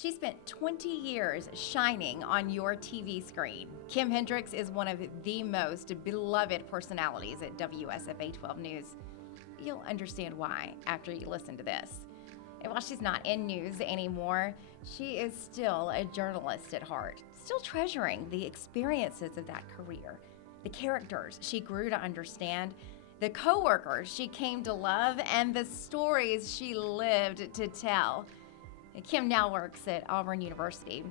She spent 20 years shining on your TV screen. Kim Hendrix is one of the most beloved personalities at WSFA 12 News. You'll understand why after you listen to this. And while she's not in news anymore, she is still a journalist at heart, still treasuring the experiences of that career, the characters she grew to understand, the coworkers she came to love, and the stories she lived to tell. And Kim now works at Auburn University,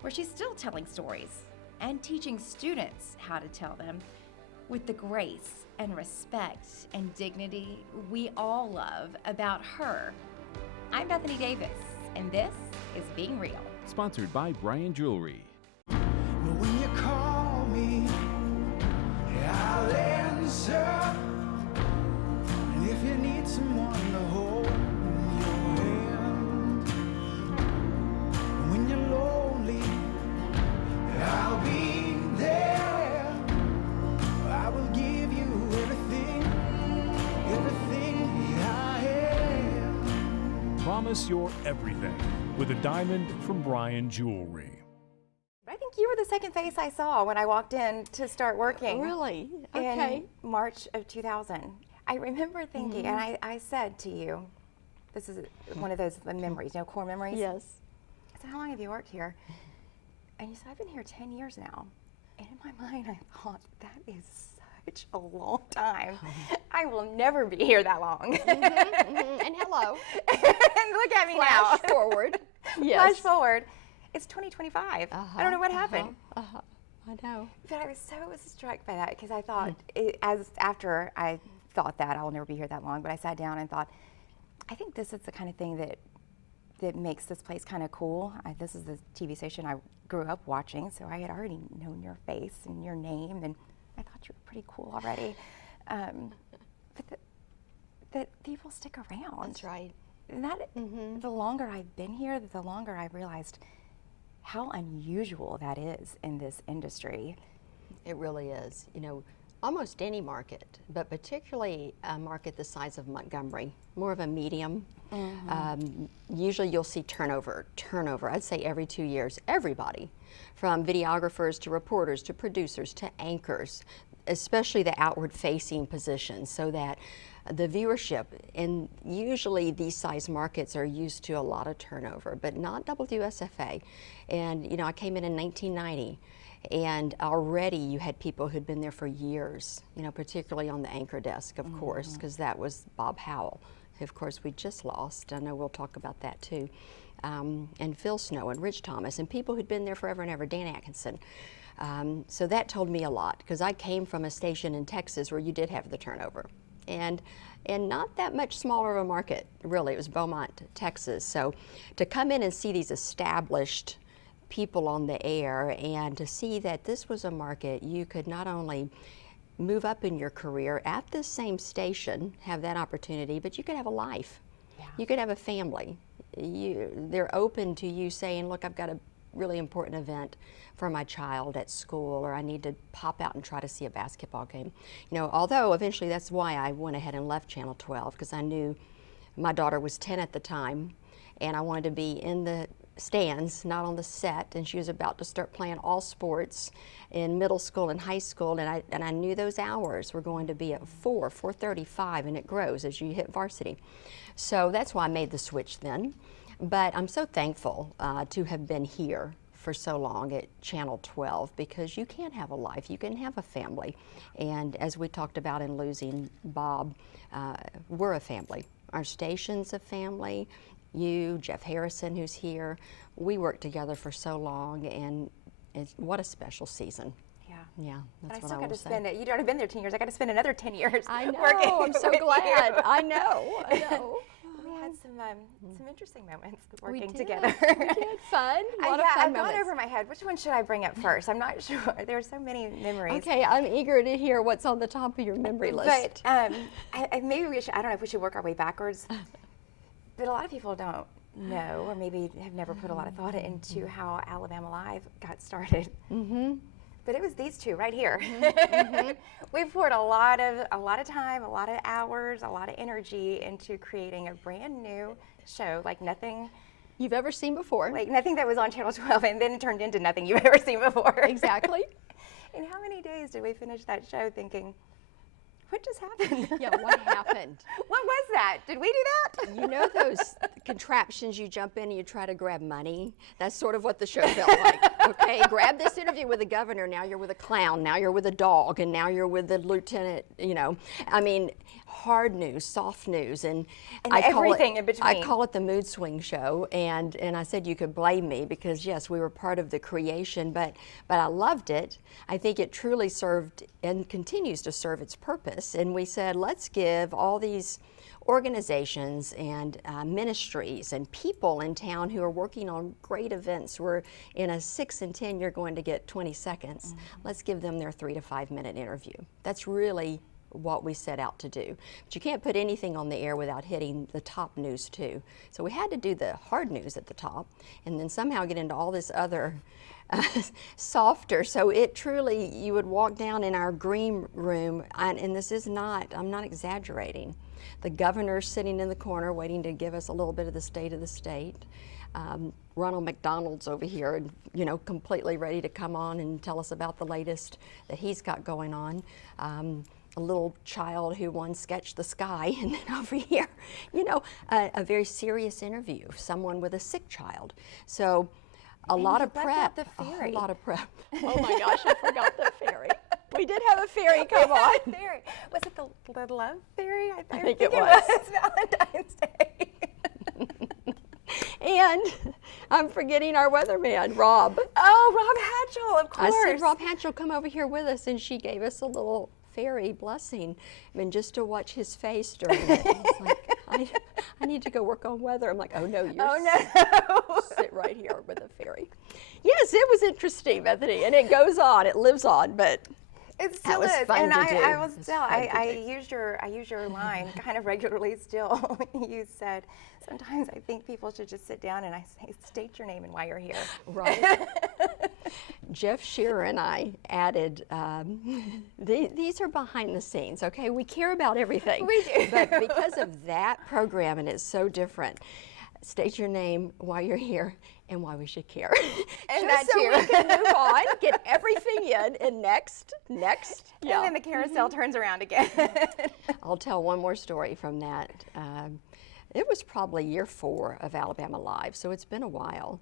where she's still telling stories and teaching students how to tell them with the grace and respect and dignity we all love about her. I'm Bethany Davis, and this is Being Real. Sponsored by Bryan Jewelry. When you call me, I'll answer. And if you need someone to hold your hand, when you're lonely, I'll be there. I will give you everything I am. Promise your everything with a diamond from Bryan Jewelry. I think you were the second face I saw when I walked in to start working. Really? Okay. In March of 2000. I remember thinking, and I said to you, this is one of those memories, core memories. Yes. I said, how long have you worked here? And you said, I've been here 10 years now. And in my mind, I thought, that is such a long time. I will never be here that long. And hello. And look at me now. Flash forward. Yes. Flash forward. It's 2025. I don't know what happened. I know. But I was so struck by that because I thought, after I thought that, I'll never be here that long, but I sat down and thought, I think this is the kind of thing that makes this place kind of cool. This is the TV station I grew up watching, so I had already known your face and your name, and I thought you were pretty cool already. But that people stick around. That's right. And that, the longer I've been here, the longer I've realized how unusual that is in this industry. It really is. Almost any market, but particularly a market the size of Montgomery, more of a medium. Usually you'll see turnover. I'd say every 2 years, everybody, from videographers to reporters to producers to anchors, especially the outward-facing positions, so that the viewership, and usually these size markets are used to a lot of turnover, but not WSFA. And I came in 1990, and already you had people who'd been there for years, particularly on the anchor desk, of course, because that was Bob Howell, who of course we just lost. I know we'll talk about that too. And Phil Snow and Rich Thomas, and people who'd been there forever and ever, Dan Atkinson. So that told me a lot, because I came from a station in Texas where you did have the turnover. And not that much smaller of a market, really. It was Beaumont, Texas. So to come in and see these established people on the air, and to see that this was a market you could not only move up in your career at the same station, have that opportunity, but you could have a life. Yeah. You could have a family. They're open to you saying, look, I've got a really important event for my child at school, or I need to pop out and try to see a basketball game. Although eventually that's why I went ahead and left Channel 12, because I knew my daughter was 10 at the time, and I wanted to be in the stands, not on the set, and she was about to start playing all sports in middle school and high school, and I knew those hours were going to be at 4:35, and it grows as you hit varsity. So that's why I made the switch then. But I'm so thankful to have been here for so long at Channel 12, because you can have a life, you can have a family. And as we talked about in losing Bob, we're a family. Our station's a family. You, Jeff Harrison, who's here, we worked together for so long, and what a special season. Yeah, that's what I will say. You'd already been there 10 years. I got to spend another 10 years. I know. Working I'm so glad. I know. We had some interesting moments working we together. We did. Fun. A lot of fun I've moments. gone over my head. Which one should I bring up first? I'm not sure. There are so many memories. Okay, I'm eager to hear what's on the top of your memory list. But maybe we should. I don't know if we should work our way backwards. But a lot of people don't know, or maybe have never put a lot of thought into how Alabama Live got started. But it was these two right here. We poured a lot of time, a lot of hours, a lot of energy into creating a brand new show like nothing you've ever seen before. Like nothing that was on Channel 12, and then it turned into nothing you've ever seen before. Exactly. In how many days did we finish that show thinking, what just happened? Yeah, what happened? What was that? Did we do that? You know those contraptions you jump in and you try to grab money? That's sort of what the show felt like. Okay, grab this interview with the governor, now you're with a clown, now you're with a dog, and now you're with the lieutenant, you know. I mean, hard news, soft news, and everything in between. I call it the mood swing show, and I said you could blame me because yes, we were part of the creation, but I loved it. I think it truly served and continues to serve its purpose, and we said let's give all these organizations and ministries and people in town who are working on great events where in a 6 and 10 you're going to get 20 seconds. Let's give them their 3 to 5 minute interview. That's really what we set out to do. But you can't put anything on the air without hitting the top news too. So we had to do the hard news at the top and then somehow get into all this other softer. So it truly, you would walk down in our green room, and this is not, I'm not exaggerating. The governor's sitting in the corner waiting to give us a little bit of the state of the state. Ronald McDonald's over here, you know, completely ready to come on and tell us about the latest that he's got going on. A little child who once sketched the sky, and then over here, you know, a very serious interview, someone with a sick child. So a lot of prep. The ferry. A lot of prep. Oh my gosh, I forgot the ferry. We did have a ferry come on. Ferry. Was it the love ferry? I think it was. Valentine's Day. And I'm forgetting our weatherman, Rob. Oh, Rob Hatchell, of course. I said, Rob Hatchell, come over here with us, and she gave us a little fairy blessing. I mean, just to watch his face during it. It's like, I need to go work on weather. I'm like, oh no, sit right here with a fairy. Yes, it was interesting, Bethany, and it goes on, it lives on, but it still was is, fun and to I do. will still. I use your line kind of regularly. Still, you said sometimes I think people should just sit down and I say state your name and why you're here. Right. Jeff Shearer and I added. These are behind the scenes. Okay, we care about everything. We do. But because of that program, and it's so different. State your name, why you're here, and why we should care. And just that so too. we can move on, get everything in, and next. Yeah. And then the carousel turns around again. I'll tell one more story from that. It was probably year 4 of Alabama Live, so it's been a while.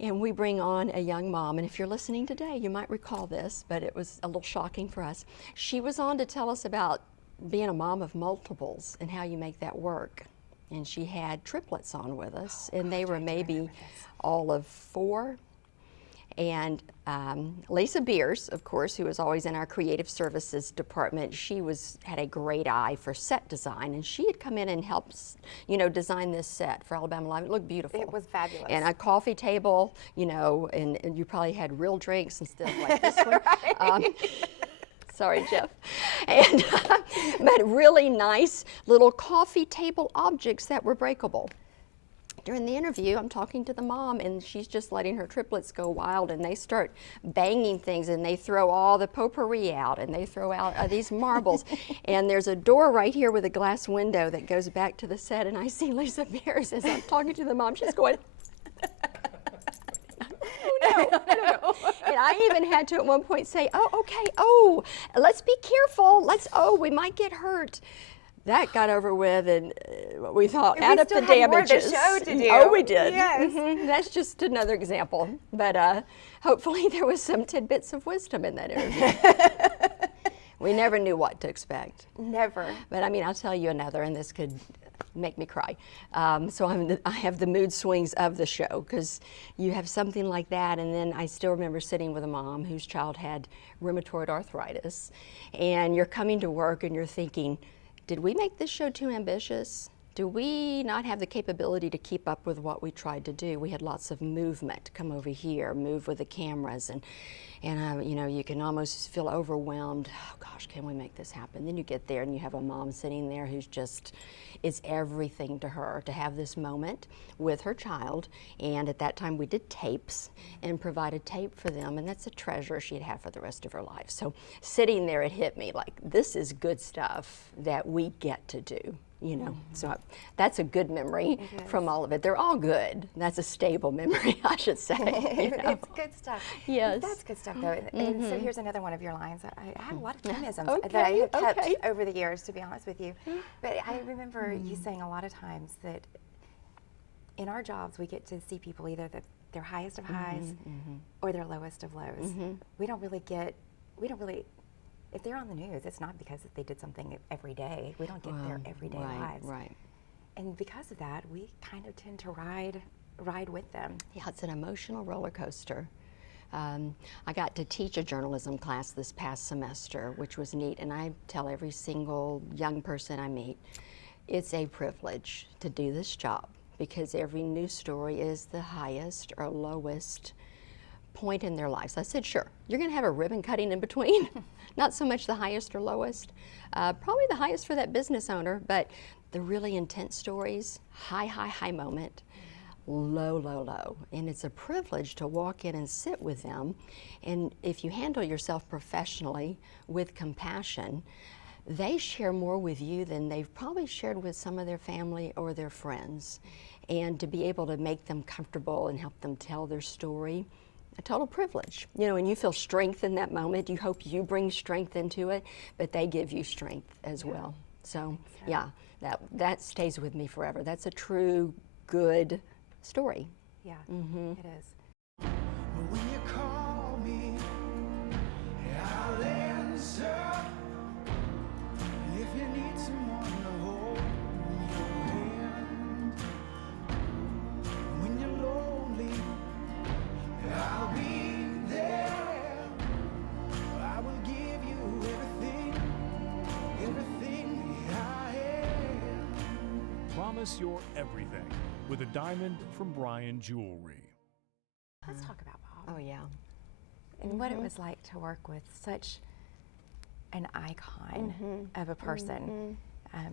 And we bring on a young mom, and if you're listening today, you might recall this, but it was a little shocking for us. She was on to tell us about being a mom of multiples and how you make that work. And she had triplets on with us, and they were maybe all of 4. And Lisa Beers, of course, who was always in our creative services department, she had a great eye for set design, and she had come in and helped, you know, design this set for Alabama Live. It looked beautiful. It was fabulous. And a coffee table, you know, and you probably had real drinks instead of like this one. Right. Sorry, Jeff. And but really nice little coffee table objects that were breakable. During the interview, I'm talking to the mom, and she's just letting her triplets go wild, and they start banging things, and they throw all the potpourri out, and they throw out these marbles. And there's a door right here with a glass window that goes back to the set, and I see Lisa Beers as I'm talking to the mom. She's going, no. And I even had to at one point say, oh, okay, let's be careful. We might get hurt. That got over with, and we thought, add up the damages. We still had more of the show to do. Oh, we did. Yes. That's just another example. But hopefully there was some tidbits of wisdom in that interview. We never knew what to expect. Never. But I mean, I'll tell you another, and this could make me cry. So I have the mood swings of the show, because you have something like that, and then I still remember sitting with a mom whose child had rheumatoid arthritis, and you're coming to work and you're thinking, did we make this show too ambitious? Do we not have the capability to keep up with what we tried to do? We had lots of movement, come over here, move with the cameras, and you know, you can almost feel overwhelmed. Oh gosh, can we make this happen? Then you get there and you have a mom sitting there who's just, it's everything to her to have this moment with her child. And at that time we did tapes and provided tape for them, and that's a treasure she'd have for the rest of her life. So sitting there, it hit me like, this is good stuff that we get to do. you know. So that's a good memory from all of it. They're all good. That's a stable memory, I should say. You know? It's good stuff. Yes. That's good stuff, though. And so here's another one of your lines. I have a lot of Kimisms that I Okay, have kept okay. over the years, to be honest with you. But I remember you saying a lot of times that in our jobs, we get to see people either that their highest of highs or their lowest of lows. We don't really, if they're on the news, it's not because they did something every day. We don't get their everyday lives. Right. And because of that, we kind of tend to ride with them. Yeah, it's an emotional roller coaster. I got to teach a journalism class this past semester, which was neat, and I tell every single young person I meet, it's a privilege to do this job, because every news story is the highest or lowest point in their lives. I said, sure, you're going to have a ribbon cutting in between. Not so much the highest or lowest, probably the highest for that business owner, but the really intense stories, high moment, low. And it's a privilege to walk in and sit with them. And if you handle yourself professionally with compassion, they share more with you than they've probably shared with some of their family or their friends. And to be able to make them comfortable and help them tell their story, a total privilege. You know, and you feel strength in that moment. You hope you bring strength into it, but they give you strength as well. So yeah, that stays with me forever. That's a true, good story. Yeah, it is. But when you call me, I'll answer. If you need someone to hold your hand, when you're lonely, I'll be there. I will give you everything I am. Promise your everything with a diamond from Bryan Jewelry. Let's talk about Bob Oh yeah. and what it was like to work with such an icon of a person.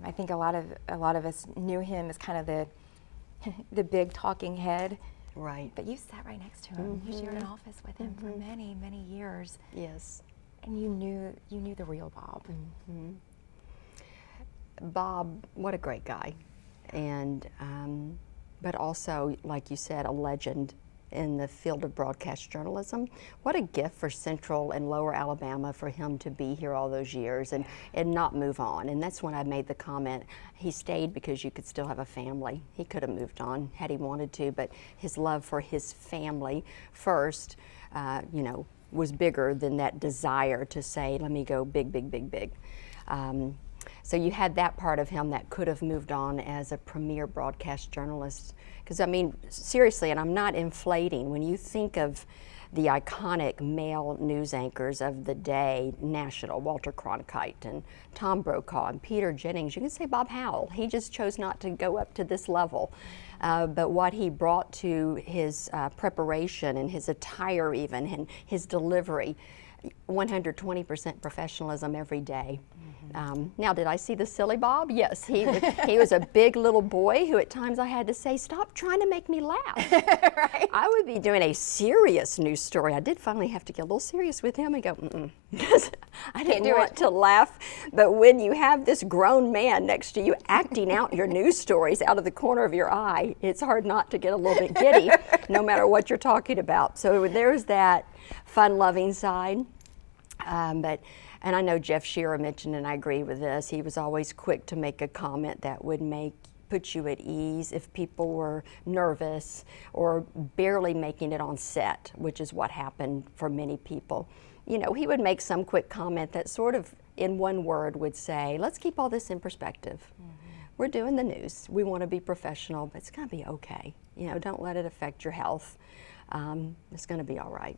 I think a lot of us knew him as kind of the big talking head. Right. But you sat right next to him. You shared an office with him for many years, Yes. and you knew the real Bob. Bob, what a great guy. And but also, like you said, a legend in the field of broadcast journalism. What a gift for Central and Lower Alabama for him to be here all those years and not move on. And that's when I made the comment, he stayed because you could still have a family. He could have moved on had he wanted to, but his love for his family first, you know, was bigger than that desire to say, let me go big. So you had that part of him that could have moved on as a premier broadcast journalist. Because I mean, seriously, and I'm not inflating, when you think of the iconic male news anchors of the day, national, Walter Cronkite and Tom Brokaw and Peter Jennings, you can say Bob Howell. He just chose not to go up to this level. But what he brought to his preparation and his attire even, and his delivery, 120% professionalism every day. Now, did I see the silly Bob? Yes, he was a big little boy who at times I had to say, stop trying to make me laugh. Right. I would be doing a serious news story. I did finally have to get a little serious with him and go, because I didn't want to laugh. But when you have this grown man next to you acting out your news stories out of the corner of your eye, it's hard not to get a little bit giddy, no matter what you're talking about. So there's that fun-loving side. And I know Jeff Shearer mentioned, and I agree with this, he was always quick to make a comment that would put you at ease if people were nervous or barely making it on set, which is what happened for many people. You know, he would make some quick comment that sort of in one word would say, let's keep all this in perspective. We're doing the news. We want to be professional, but it's going to be okay. You know, don't let it affect your health. It's going to be all right.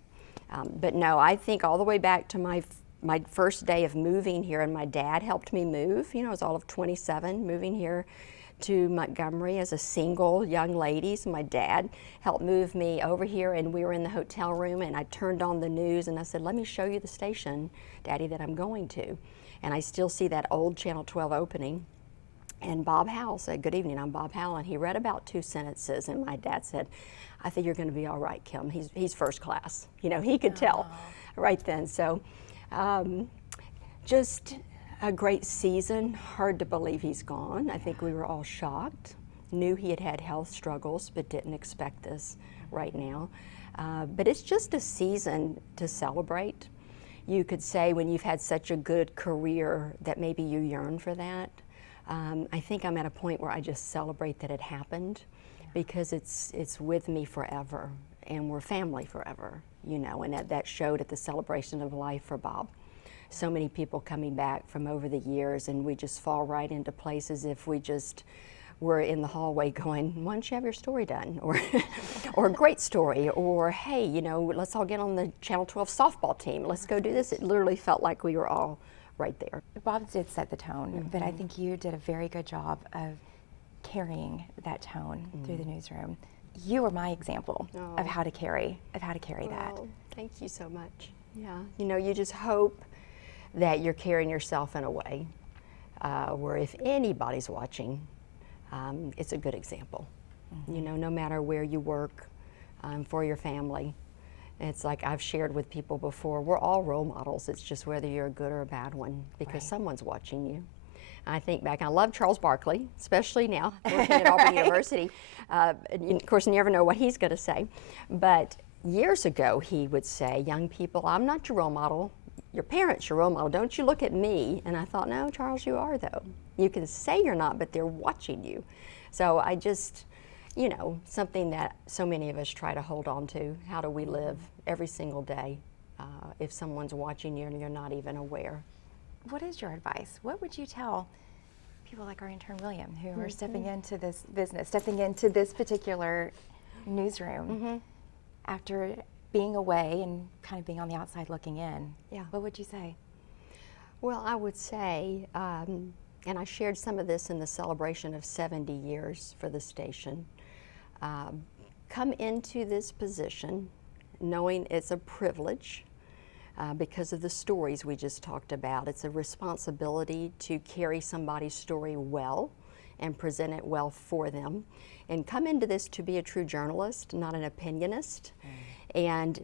But no, I think all the way back to my first day of moving here, and my dad helped me move. You know, I was all of 27, moving here to Montgomery as a single young lady. So my dad helped move me over here, and we were in the hotel room, and I turned on the news, and I said, let me show you the station, Daddy, that I'm going to. And I still see that old Channel 12 opening. And Bob Howell said, good evening, I'm Bob Howell. And he read about 2 sentences, and my dad said, I think you're going to be all right, Kim. He's first class. You know, he could tell right then. So just A great season. Hard to believe he's gone. I think we were all shocked. Knew he had had health struggles, but didn't expect this right now. But it's just a season to celebrate. You could say when you've had such a good career that maybe you yearn for that. I think I'm at a point where I just celebrate that it happened, because it's with me forever, and we're family forever, you know, and that showed at the celebration of life for Bob. So many people coming back from over the years, and we just fall right into places if we just were in the hallway going, why don't you have your story done? Or, or a great story, or hey, you know, let's all get on the Channel 12 softball team. Let's go do this. It literally felt like we were all right there. Bob did set the tone, but I think you did a very good job of carrying that tone through the newsroom. You were my example of how to carry that. Oh, thank you so much. Yeah, you know, you just hope that you're carrying yourself in a way where if anybody's watching, it's a good example. You know, no matter where you work, for your family. It's like I've shared with people before, we're all role models. It's just whether you're a good or a bad one, because someone's watching you. I think back, I love Charles Barkley, especially now working at Auburn University. And of course, you never know what he's going to say. But years ago, he would say, young people, I'm not your role model. Your parents your role model. Don't you look at me. And I thought, no, Charles, you are, though. You can say you're not, but they're watching you. So I just, you know, something that so many of us try to hold on to. How do we live every single day if someone's watching you and you're not even aware? What is your advice? What would you tell people like our intern William, who are stepping into this business, stepping into this particular newsroom after being away and kind of being on the outside looking in? Yeah. What would you say? Well, I would say, and I shared some of this in the celebration of 70 years for the station, come into this position knowing it's a privilege because of the stories we just talked about. It's a responsibility to carry somebody's story well and present it well for them. And come into this to be a true journalist, not an opinionist. And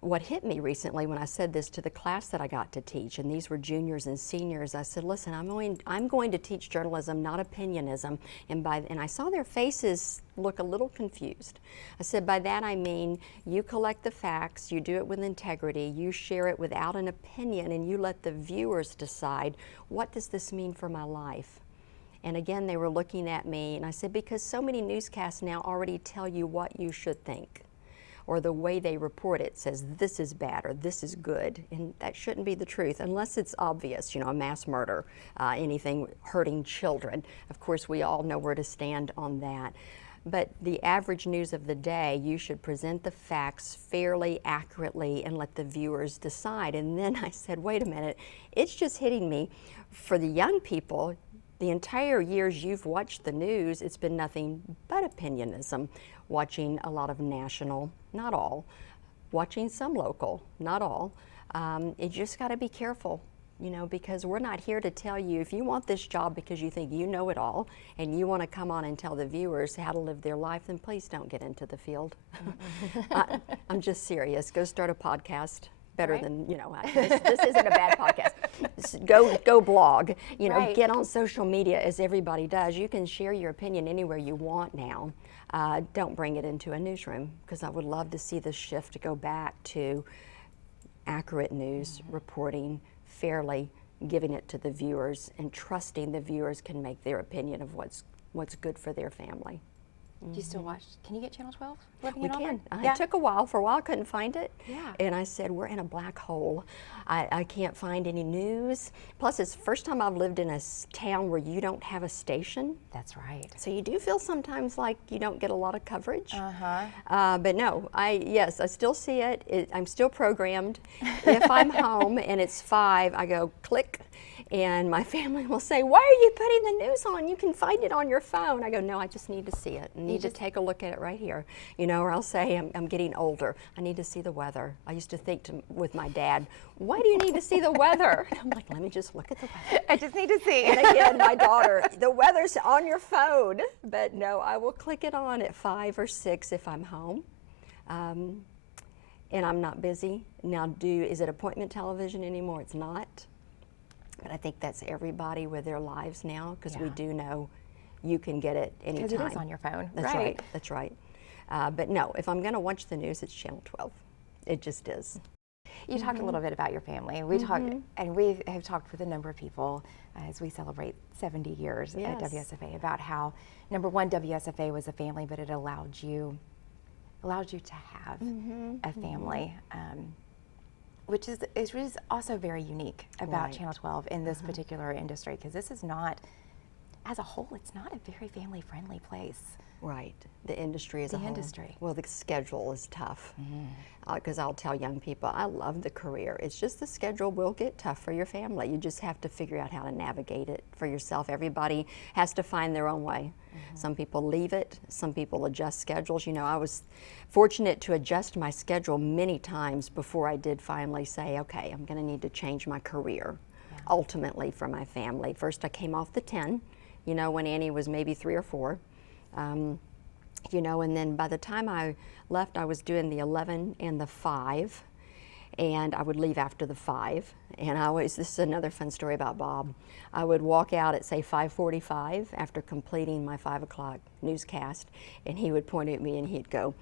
what hit me recently when I said this to the class that I got to teach, and these were juniors and seniors, I said, listen, I'm going to teach journalism, not opinionism. And I saw their faces look a little confused. I said, by that I mean you collect the facts, you do it with integrity, you share it without an opinion, and you let the viewers decide, what does this mean for my life? And again, they were looking at me, and I said, because so many newscasts now already tell you what you should think, or the way they report it says this is bad or this is good, and that shouldn't be the truth unless it's obvious, you know, a mass murder, anything hurting children. Of course, we all know where to stand on that. But the average news of the day, you should present the facts fairly, accurately, and let the viewers decide. And then I said, wait a minute, it's just hitting me. For the young people, the entire years you've watched the news, it's been nothing but opinionism. Watching a lot of national, not all, watching some local, not all. You just got to be careful, you know, because we're not here to tell you if you want this job because you think you know it all and you want to come on and tell the viewers how to live their life, then please don't get into the field. I'm just serious. Go start a podcast. Better than, you know, this isn't a bad podcast. Go blog, you know, get on social media as everybody does. You can share your opinion anywhere you want now. Don't bring it into a newsroom, because I would love to see the shift to go back to accurate news, reporting fairly, giving it to the viewers, and trusting the viewers can make their opinion of what's good for their family. Do you still watch? Can you get Channel 12? We can. It took a while. For a while, I couldn't find it. Yeah. And I said, we're in a black hole. I can't find any news. Plus, it's the first time I've lived in a town where you don't have a station. That's right. So you do feel sometimes like you don't get a lot of coverage. But no, yes, I still see it. I'm still programmed. If I'm home and it's 5, I go click. And my family will say, why are you putting the news on? You can find it on your phone. I go, no, I just need to see it. I need to take a look at it right here. You know, or I'll say, I'm getting older. I need to see the weather. I used to think with my dad, why do you need to see the weather? And I'm like, let me just look at the weather. I just need to see. And again, my daughter, the weather's on your phone. But no, I will click it on at 5 or 6 if I'm home. And I'm not busy. Now, is it appointment television anymore? It's not. But I think that's everybody with their lives now, because we Yeah. do know you can get it anytime. Because it is on your phone. That's right. That's right. But no, if I'm going to watch the news, it's Channel 12. It just is. You talked a little bit about your family. We talked, and we have talked with a number of people as we celebrate 70 years at WSFA about how, number one, WSFA was a family, but it allowed you to have a family, which is also very unique about Right. Channel 12 in this particular industry, because this is not, as a whole, it's not a very family-friendly place. Right. The industry as a The whole. industry. Well, the schedule is tough. Because I'll tell young people, I love the career. It's just the schedule will get tough for your family. You just have to figure out how to navigate it for yourself. Everybody has to find their own way. Some people leave it. Some people adjust schedules. You know, I was fortunate to adjust my schedule many times before I did finally say, okay, I'm going to need to change my career, ultimately for my family. First, I came off the 10, you know, when Annie was maybe 3 or 4. You know, and then by the time I left, I was doing the 11 and the 5, and I would leave after the 5. And this is another fun story about Bob. I would walk out at, say, 5:45 after completing my 5 o'clock newscast, and he would point at me and he'd go,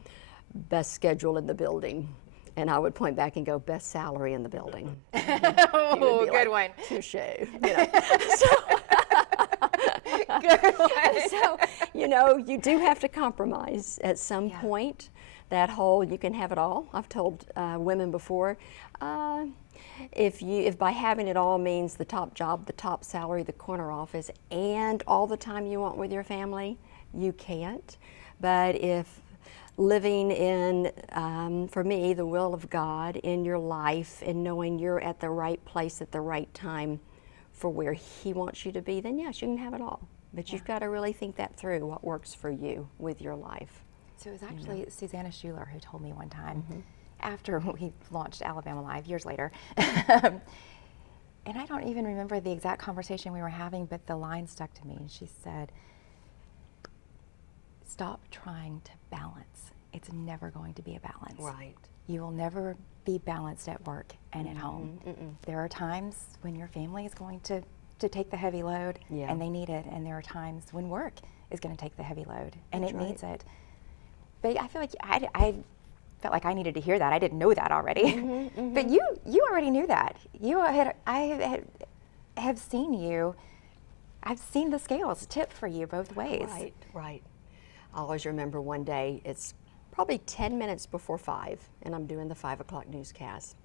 best schedule in the building. And I would point back and go, best salary in the building. Oh, good one. Touche. You know. Good one. So, you know, you do have to compromise at some point. That whole, you can have it all. I've told women before, if by having it all means the top job, the top salary, the corner office, and all the time you want with your family, you can't. But if living in, for me, the will of God in your life and knowing you're at the right place at the right time for where He wants you to be, then yes, you can have it all. But you've got to really think that through, what works for you with your life. So it was actually Susanna Schuler who told me one time, after we launched Alabama Live years later, and I don't even remember the exact conversation we were having, but the line stuck to me. And she said, stop trying to balance. It's never going to be a balance. Right. You will never be balanced at work and at home. There are times when your family is going to take the heavy load and they need it, and there are times when work is going to take the heavy load and it needs it. But I feel like I felt like I needed to hear that. I didn't know that already. But you already knew that. I have seen you. I've seen the scales tip for you both ways. Right, right. I always remember one day, it's probably 10 minutes before 5, and I'm doing the 5 o'clock newscast,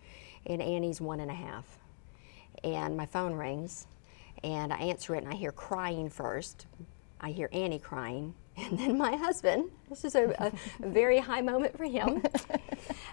and Annie's 1.5. And my phone rings, and I answer it, and I hear crying first. I hear Annie crying, and then my husband. This is a very high moment for him,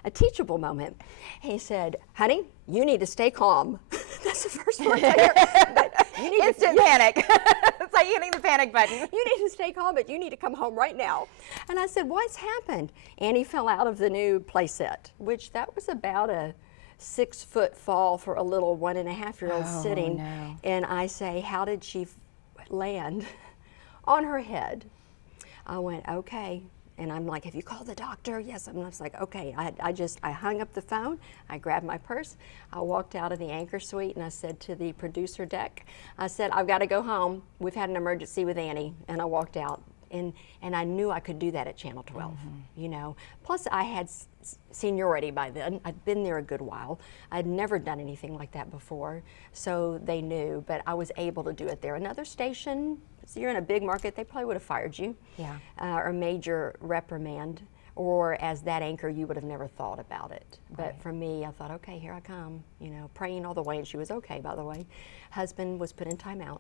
a teachable moment. He said, honey, you need to stay calm. That's the first word I hear. But you need Instant panic. It's like hitting the panic button. You need to stay calm, but you need to come home right now. And I said, what's happened? Annie fell out of the new play set, which that was about a 6-foot fall for a little 1.5-year-old sitting. No. And I say, how did she land? On her head. I went, okay. And I'm like, have you called the doctor? Yes. And I was like, okay. I hung up the phone. I grabbed my purse. I walked out of the anchor suite, and I said to the producer deck, I said, I've got to go home. We've had an emergency with Annie. And I walked out. And I knew I could do that at Channel 12, you know. Plus, I had seniority by then. I'd been there a good while. I'd never done anything like that before, so they knew, but I was able to do it there. Another station, so you're in a big market, they probably would have fired you, or made your reprimand, or as that anchor, you would have never thought about it. But for me, I thought, okay, here I come, you know, praying all the way, and she was okay, by the way. Husband was put in timeout.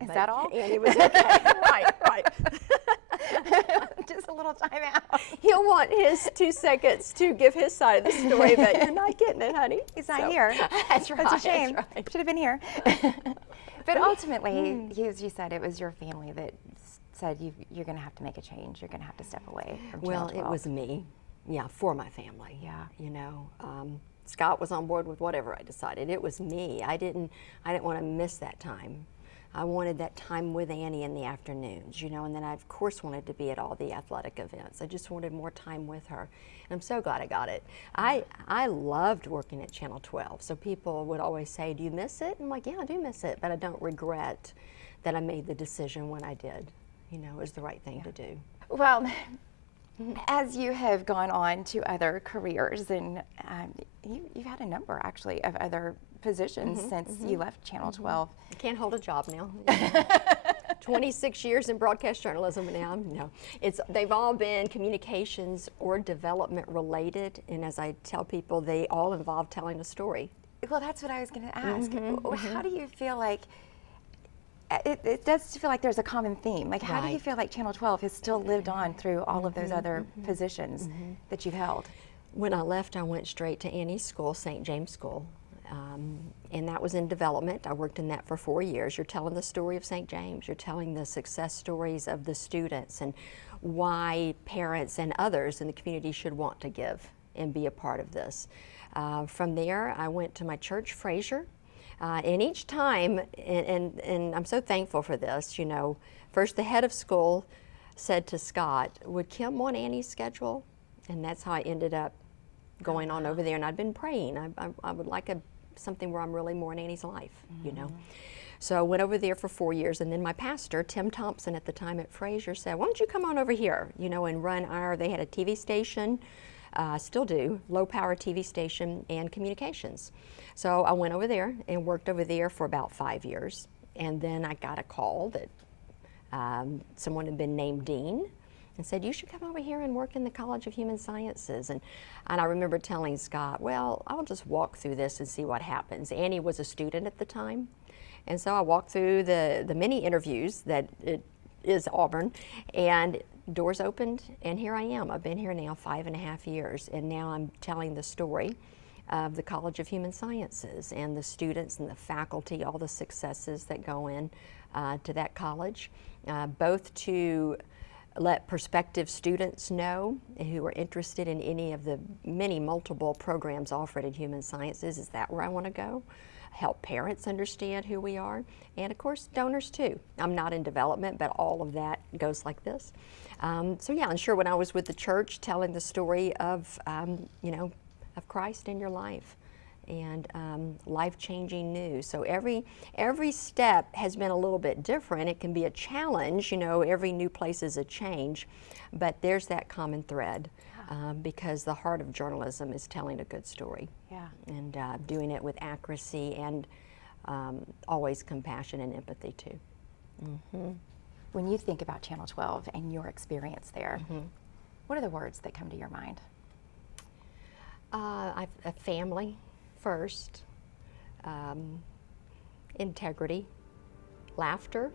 Is that all? And it was okay. Right. Just a little time out. He'll want his 2 seconds to give his side of the story, but you're not getting it, honey. He's not here. That's right. That's a shame. That's right. Should have been here. But ultimately, as you said, it was your family that said you're going to have to make a change. You're going to have to step away from Channel 12. Well, it was me, for my family. Yeah. You know, Scott was on board with whatever I decided. It was me. I didn't want to miss that time. I wanted that time with Annie in the afternoons, you know, and then I, of course, wanted to be at all the athletic events. I just wanted more time with her, and I'm so glad I got it. I loved working at Channel 12, so people would always say, do you miss it? I'm like, yeah, I do miss it, but I don't regret that I made the decision when I did. You know, it was the right thing to do. Well, as you have gone on to other careers, and you've had a number, actually, of other positions since you left Channel 12. I can't hold a job now. 26 years in broadcast journalism now. No, they've all been communications or development related, and as I tell people, they all involve telling a story. Well, that's what I was going to ask. How do you feel like, it does feel like there's a common theme. Like, how do you feel like Channel 12 has still lived on through all of those other positions that you've held? When I left, I went straight to Annie's school, St. James School. And that was in development. I worked in that for 4 years. You're telling the story of St. James. You're telling the success stories of the students and why parents and others in the community should want to give and be a part of this. From there, I went to my church, Fraser. And each time, and I'm so thankful for this, you know, first the head of school said to Scott, would Kim want Annie's schedule? And that's how I ended up going on over there. And I'd been praying. I would like something where I'm really more in Annie's life, you know. So I went over there for 4 years, and then my pastor, Tim Thompson, at the time at Fraser, said, why don't you come on over here, you know, and run they had a TV station, still do, low-power TV station and communications. So I went over there and worked over there for about 5 years, and then I got a call that someone had been named dean and said, you should come over here and work in the College of Human Sciences. And I remember telling Scott, well, I'll just walk through this and see what happens. Annie was a student at the time, and so I walked through the many interviews that it is Auburn, and doors opened, and here I am. I've been here now 5.5 years, and now I'm telling the story of the College of Human Sciences and the students and the faculty, all the successes that go in to that college, both to let prospective students know who are interested in any of the many multiple programs offered in human sciences, is that where I want to go? Help parents understand who we are, and of course donors too. I'm not in development, but all of that goes like this. So yeah, and sure, when I was with the church, telling the story of, you know, of Christ in your life, and life-changing news. So every step has been a little bit different. It can be a challenge, you know, every new place is a change, but there's that common thread because the heart of journalism is telling a good story. Yeah. And doing it with accuracy and always compassion and empathy too. When you think about Channel 12 and your experience there, what are the words that come to your mind? A family first, integrity, laughter,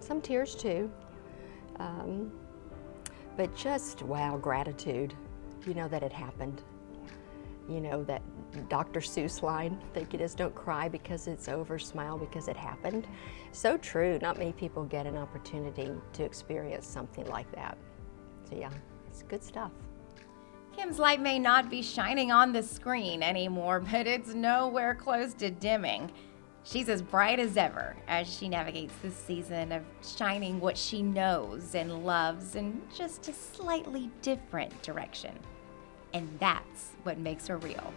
some tears too, but just, wow, gratitude, you know, that it happened. You know, that Dr. Seuss line, I think it is, don't cry because it's over, smile because it happened. So true, not many people get an opportunity to experience something like that. So yeah, it's good stuff. Kim's light may not be shining on the screen anymore, but it's nowhere close to dimming. She's as bright as ever as she navigates this season of shining what she knows and loves in just a slightly different direction. And that's what makes her real.